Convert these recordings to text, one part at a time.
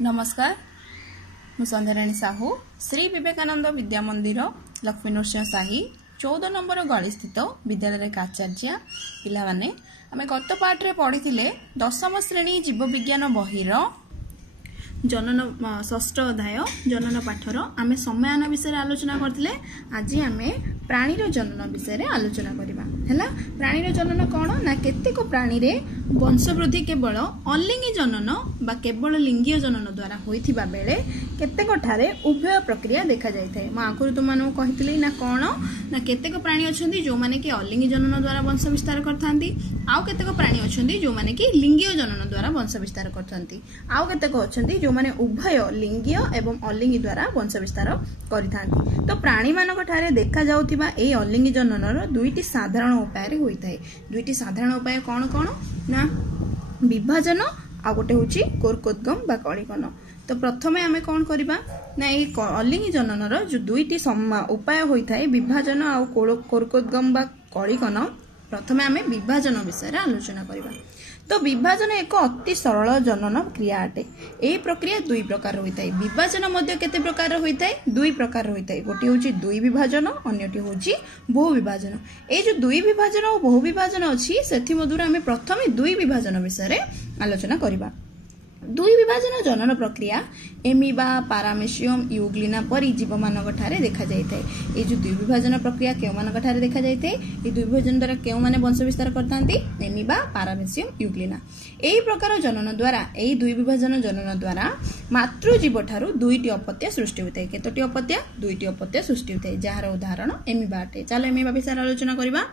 नमस्कार मु संध्याराणी साहू श्री विवेकानंद विद्या मंदिर लक्ष्मी नरसिंह साही 14 नंबर गली स्थित विद्यालय आचार्य पिला माने आमे गत पाठ रे पढ़ी 10म श्रेणी जीव विज्ञान बहिर जनन षष्ठ अध्याय जनन पाठर आमे समयान विषय आलोचना करथिले। आज आमे प्राणीर जनन विषय आलोचना करबा हैला। प्राणीर जनन कोन ना केतेक प्राणी रे वंशवृद्धि केवल अलिंगी जनन बा केवल लिंगीय जनन द्वारा होइथिबा बेले केतेक ठारे उभय प्रक्रिया देखा जाय थाए। म आखुर तुमानो कहितली ना कोन ना केतेक प्राणी अछंती जो माने कि अलिंगी जनन द्वारा वंश विस्तार करथांती, आउ केतेक प्राणी अछंती जो माने कि लिंगीय जनन द्वारा वंश विस्तार करथांती, आउ केतेक अछंती जो माने उभय लिंगीय एवं अलिंगी द्वारा वंश विस्तार करिथांती। तो प्राणी मानक ठारे देखा जाउथिबा ए अलिंगी जननर दुईटी साधारण उपाय रे होई थाए। दुईटी साधारण उपाय कोन कोन ना विभाजन आ गोटे होची कोरकोद्गम बा कलिकन। तो प्रथमे आमे कोन करिबा ना ए अलिंगी जननर जो दुईटी उपाय होई थाए विभाजन आ कोरकोद्गम बा कलिकन, प्रथमे आमे विभाजन विषय रे आलोचना करिबा। तो विभाजन एक अति सरल जनन क्रिया अटे। ए प्रक्रिया दुई प्रकार होइताय। विभाजन मध्य केते प्रकार होइताय? दुई प्रकार होइताय। गोटे होची दुई विभाजन, अन्यटी होची बहु विभाजन। ए जो दुई विभाजन और बहु विभाजन अछि सेथि मधुर आमे प्रथमे दुई विभाजन विषय रे आलोचना करिबा। दुई विभाजन जनन प्रक्रिया एमिबा पारामेसियम यूग्लिना परी जीव मानक ठारे देखा जायते। ए जो दुई विभाजन प्रक्रिया केउ मानक ठारे देखा जायते? ए दुई विभाजन द्वारा केउ माने वंश विस्तार करतांती? Amoeba पारामेसियम Euglena. एही प्रकार जनन द्वारा एही दुई विभाजन जनन द्वारा मातृ जीव ठारू दुईटी अपत्य सृष्टि होइते। केतोटी अपत्य? दुईटी अपत्य सृष्टि होइते, जहार उदाहरण एमिबा अटे। चलो एमिबा विषय आलोचना करिबा।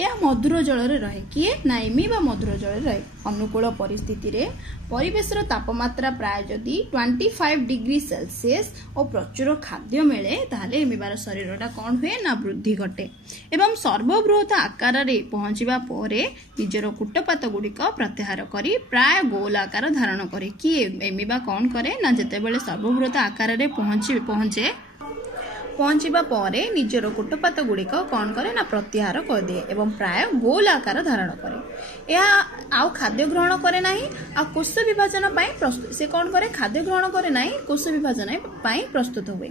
यह मधुर जल रहे किए ना एमिबा मधुर जल रहे। अनुकूल परिस्थिति रे परिवेशर तापमात्रा प्राय जदि 25 डिग्री सेल्सियस और प्रचुर खाद्य मिले ताले एमिबार शरीरटा कौन हुए ना वृद्धि घटे एवं सर्वबृहत आकार रे पहुंचीबा परे निजर कुटपात गुड़िक प्रत्याहार करी प्राय गोल आकार धारण करे। किए एमिबा कौन करे ना जेतेबेले सर्वबृहत आकार रे पहुंचीबा परे निजर कुटपात गुड़िक कौन करे ना प्रत्याहार कर दिए एवं प्राय गोल आकार धारण करे। यह आउ खाद्य ग्रहण करे नाही आ कोष विभाजन पाई प्रस्तुत से कौन करे खाद्य ग्रहण करे नाही कोष विभाजन पाई प्रस्तुत हुए।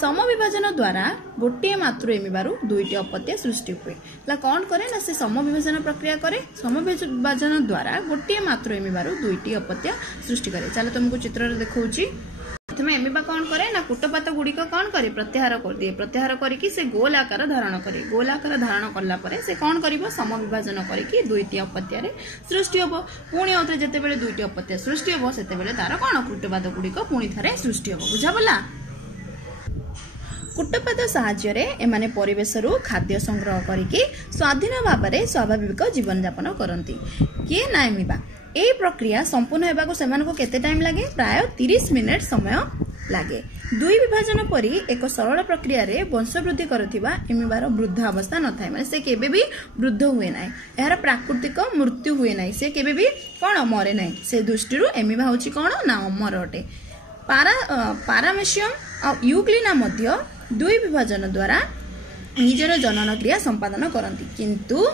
सम विभाजन द्वारा गोटे मात्र एमिबारु दुईटी अपत्य सृष्टि हुए। ला कौन करे ना से सम विभाजन प्रक्रिया करे। सम विभाजन द्वारा गोटे मात्र एमिबारु दुईटी अपत्य सृष्टि करे। चलो तुमको चित्र रे देखौची। प्रथमे एमिबा कौन करे ना कुटपात गुड़िक कौन करे प्रत्याहार कर दिए। प्रत्याहार करिकी से गोल आकार धारण करे। गोल आकार धारण करला परे से कौन करिवो सम विभाजन करिकी दुईटी अपत्य रे सृष्टि होबो। पुणी औथे जेतेबेले दुईटी अपत्य सृष्टि होबो सेतेबेले तार कोन कुटपात गुड़िक पुणी थरे सृष्टि होबो। बुझा पला। कुटपात साहाय्य रे एमाने परिवेश रु खाद्य संग्रह करिकी स्वाधीन भाव रे स्वाभाविक जीवन यापन करंती। किए ना एमिबा ए प्रक्रिया संपूर्ण हेबाको सेमानको केते टाइम लागे? प्राय 30 मिनिट समय लागे। दुई विभाजन परी एक सरल प्रक्रिया रे वंश वृद्धि करथिबा एमिबार वृद्ध अवस्था न थाए। माने से केबे भी वृद्ध हुए नाही, एहार प्राकृतिक मृत्यु हुए नाही, से केबे भी कोन मरे नाही। से दृष्टिरु एमिबा होची कोन ना अमर अटे। पारामेसियम आ यूग्लिना मध्य दुई विभाजन द्वारा निजर जनन क्रिया संपादन करंती, किंतु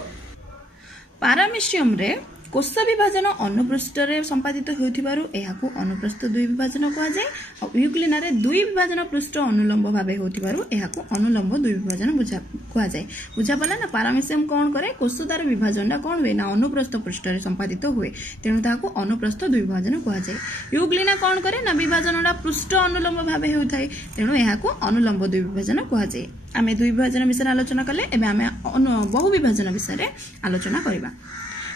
पारामेसियम रे कोष विभाजन अनुपृष्ठ रे संपादित होथिबारु एहाकु अनुप्रस्थ दुई विभाजन कहा जाय। आ यूग्लिना रे दुई विभाजन पृष्ठ अनुलंब भाबे होथिबारु एहाकु अनुलंब दुई विभाजन कहा जाय। बुझा पला ना। पारामेसियम कोन करे कोष तार विभाजनटा कोन हुए ना अनुप्रस्थ पृष्ठ रे संपादित हुए, तेनु ताहाकु अनुप्रस्थ दुई विभाजन कहा जाय। यूग्लिना कोन करे ना विभाजनटा पृष्ठ अनुलंब भाबे होथाय, तेनु एहाकु अनुलंब दुई विभाजन कहा जाय। आमे दुई विभाजन विषय आलोचना कले, एबे आमे बहु विभाजन विषय आलोचना करिबा।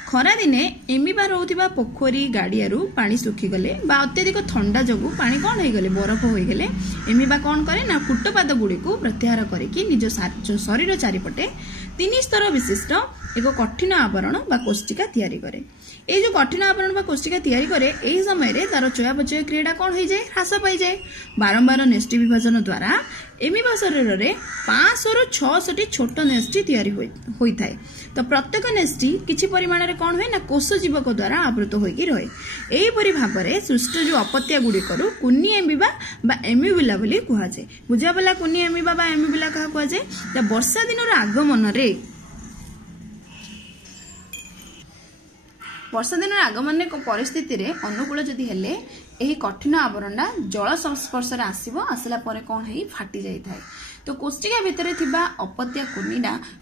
खरा दिने एमिबा रोथिबा पोखरी गाडियारू पानी सुखी गले बा अत्यधिक ठंडा जगु पानी कौन हो गले बरफ हो गले एमिबा कौन करे ना कुटपात गुड़ी को प्रत्याहार करिकी निज शरीर चारिपटे 3 स्तर विशिष्ट एक कठिन आवरण बा कोष्टिका तैयारी करे। ए जो कठिन आवरण बा कोष्टिका तैयारी करे एही समय रे तार चयापचय क्रियाटा कौन हो जाए ह्रास पाई जाए। बारंबार नेष्टि विभाजन द्वारा एमिबा शरीर रे 500 ରୁ 600 छोट नेष्टि तैयारी होई थाए। तो प्रत्येक नेष्टि किछि परिमाण रे कौन हुए ना कोष जीवक द्वारा आवृत होइकी रहे। एही परि भाबरे सृष्ट जो अपत्य गुडी करू कुन्नी एमिबा बा एमिबुला बोली कुहा जाए। बुझा पला कुन्नी एमिबा बा एमिबुला कहा कुहा जाए। वर्षा दिन रो आगमन रे वर्षा दिन आगमन परिस्थिति रे अनुकूल जदि हेले एही कठिन आवरणा जल संस्पर्श आसला कौन है फाटी जाए तो कोष्टिका भितर थिबा अपत्या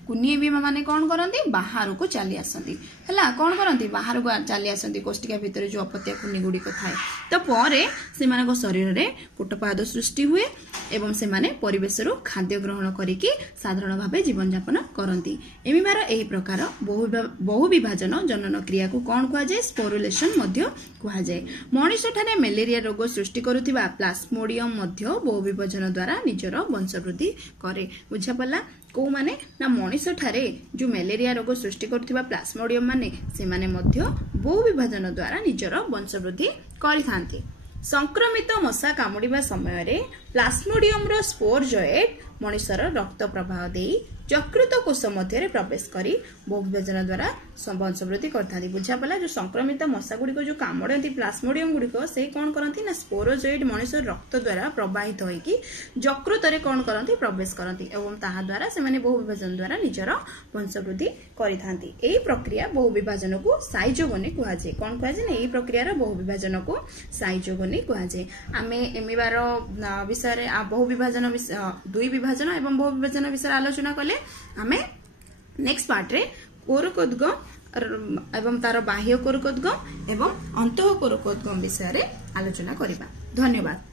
कुनी भी माने कौन करती बाहर को चली आसती है कौन करती बाहर को चली आसती कोष्टिका भितर जो अपत्या कुनी गुड़िक थाए तो परे से शरीर में कूटपाद सृष्टि हुए एवं से माने परिवेश खाद्य ग्रहण करिकी साधारण भाव जीवन यापन करती एमिबार एही प्रकार बहु विभाजन जनन क्रिया को कौन कहुए स्पोरुलेशन कहुए मनुष्य ठारे मलेरिया रोग सृष्टि करुथिबा प्लास्मोडियम बहु विभाजन द्वारा निजर वंशवृद्धि करे बुझा पड़ा को माने ना मनुष्य ठारे जो मलेरिया रोग सृष्टि करुथिबा प्लास्मोडियम माने से माने बहु विभाजन द्वारा निजर वंशवृद्धि करिथांती संक्रमित मशा कामुड़िबा समय रे प्लास्मोडियम रो स्पोर जॉइंट मनुष्यर रक्त प्रवाह दे यकृत कोष मध्य प्रवेश करी बहु विभाजन द्वारा वंशवृद्धि करता बुझा पड़ा जो संक्रमित मशा गुड़िक जो कामुड़ती प्लास्मोडियम गुड़िक से कौन करती ना स्पोरोजॉइड मनुष्य रक्त द्वारा प्रवाहित होगी यकृत कौन करती प्रवेश करती एवं ताहा द्वारा से बहु विभाजन द्वारा निजर वंशवृद्धि करती यही प्रक्रिया बहु विभाजन को साइजोगोनी कहुए कौन कहुए ना यही प्रक्रिया बहु विभाजन को साइजोगोनी कहुए आम एमिबार विषय बहु विभाजन दुई विभाजन एवं बहु विभाजन विषय आलोचना कले आमे नेक्स्ट पार्ट रे कोरकोद्गम एवं तार बाह्य कोरकोद्गम एवं अंतः कोरकोद्गम विषय रे आलोचना करिबा। धन्यवाद।